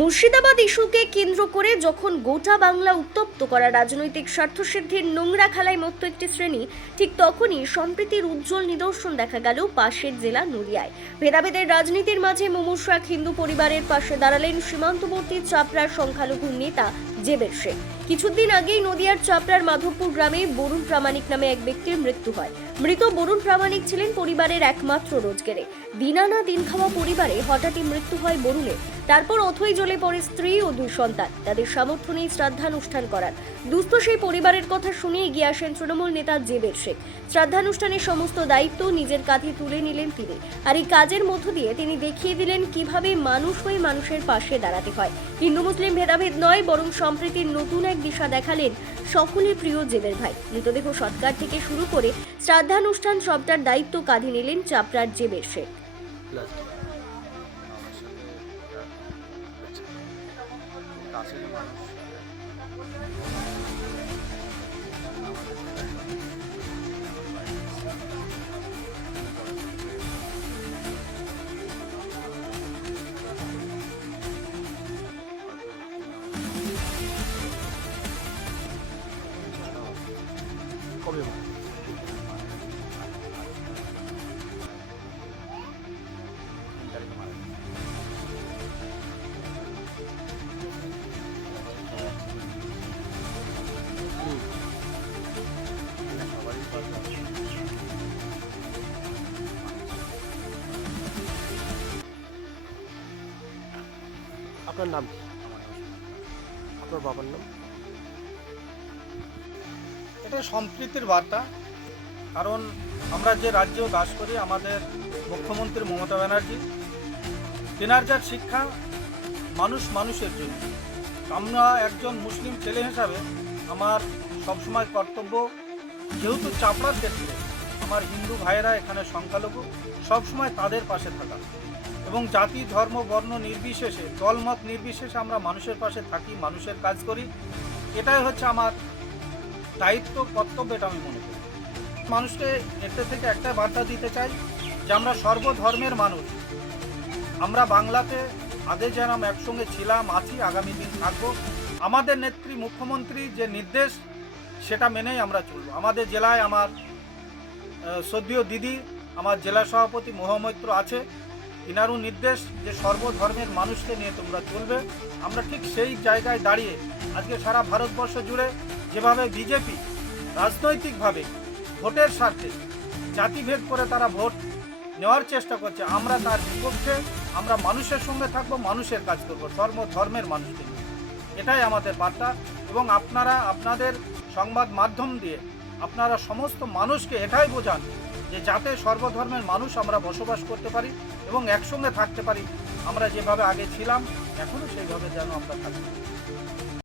মুর্শিদাবাদ ইস্যুকে কেন্দ্র করে যখন গোটা বাংলা উত্তপ্ত করা রাজনৈতিক স্বার্থসিদ্ধির নোংরা খেলায় মত্ত একটি শ্রেণি, ঠিক তখনই সম্প্রীতির উজ্জ্বল নিদর্শন দেখা গেল পাশের জেলা নদিয়ায়। ভেদাভেদের রাজনীতির মাঝে মুমূর্ষ হিন্দু পরিবারের পাশে দাঁড়ালেন সীমান্তবর্তী চাপড়ার সংখ্যালঘু নেতা জেবের শেখ কিছুদিন আগেই নদিয়ার চাপড়ার মাধবপুর গ্রামে বরুণ প্রামাণিক নামে এক ব্যক্তির মৃত্যু হয়। মৃত বরুণ প্রামাণিক ছিলেন পরিবারের একমাত্র রোজগারে। দিন আনা দিন খাওয়া পরিবারে হঠাৎই মৃত্যু হয় বরুণের। তারপর অথই জ্বলে পড়ে স্ত্রী ও দুই সন্তান। তাদের সামর্থ্য নেই করার। দুস্থ সেই পরিবারের কথা শুনে এগিয়ে আসেন তৃণমূল নেতা জেবের শেখ। শ্রাদ্ধানুষ্ঠানের সমস্ত দায়িত্ব নিজের কাঁধে তুলে নিলেন তিনি। আর এই কাজের মধ্য দিয়ে তিনি দেখিয়ে দিলেন কীভাবে মানুষ হয়ে মানুষের পাশে দাঁড়াতে হয়। হিন্দু, মুসলিম ভেদাভেদ নয়, বরং সম্প্রীতির নতুন এক দিশা দেখালেন সকলে প্রিয় জেবের ভাই। মৃতদেহ সৎকার থেকে শুরু করে শ্রাদ্ধানুষ্ঠান সবটার দায়িত্ব কাঁধে নিলেন চাপড়ার জেবের শেখ কাছের মানুষ। দরকার। আপনার নাম কি? আপনার বাবার নাম? এটা সম্প্রীতির বার্তা। কারণ আমরা যে রাজ্যে বাস করি, আমাদের মুখ্যমন্ত্রী মমতা ব্যানার্জি, তেনার যার শিক্ষা, মানুষ মানুষের জন্য। আমরা একজন মুসলিম ছেলে হিসাবে আমার সবসময় কর্তব্য, যেহেতু চাপড়ার ক্ষেত্রে আমার হিন্দু ভাইয়েরা এখানে সংখ্যালঘু, সবসময় তাদের পাশে থাকা। এবং জাতি, ধর্ম, বর্ণ নির্বিশেষে, দলমত নির্বিশেষে আমরা মানুষের পাশে থাকি, মানুষের কাজ করি। এটাই হচ্ছে আমার দায়িত্ব, কর্তব্য এটা আমি মনে করি। মানুষকে এতে থেকে একটা বার্তা দিতে চাই যে আমরা সর্বধর্মের মানুষ। আমরা বাংলাতে আগে যেরকম একসঙ্গে ছিলাম, আছি, আগামী দিন থাকব। আমাদের নেত্রী মুখ্যমন্ত্রী যে নির্দেশ, সেটা মেনেই আমরা চলবো। আমাদের জেলায় আমার শ্রদ্ধেয় দিদি, আমার জেলা সভাপতি মহামৈত্র আছে। ইনারও নির্দেশ যে সর্বধর্মের মানুষকে নিয়ে তোমরা চলবে। আমরা ঠিক সেই জায়গায় দাঁড়িয়ে আজকে সারা ভারতবর্ষ জুড়ে যেভাবে বিজেপি রাজনৈতিকভাবে ভোটের স্বার্থে জাতিভেদ করে তারা ভোট নেওয়ার চেষ্টা করছে, আমরা তার বিপক্ষে, আমরা মানুষের সঙ্গে থাকব, মানুষের কাজ করব, ধর্ম, ধর্মের মানুষকে এটাই আমাদের বার্তা এবং আপনারা, আপনাদের সংবাদ মাধ্যম দিয়ে আপনারা সমস্ত মানুষকে এটাই বোঝান যে যাতে সর্বধর্মের মানুষ আমরা বসবাস করতে পারি এবং একসঙ্গে থাকতে পারি। আমরা যেভাবে আগে ছিলাম এখনও সেইভাবে যেন আমরা থাকি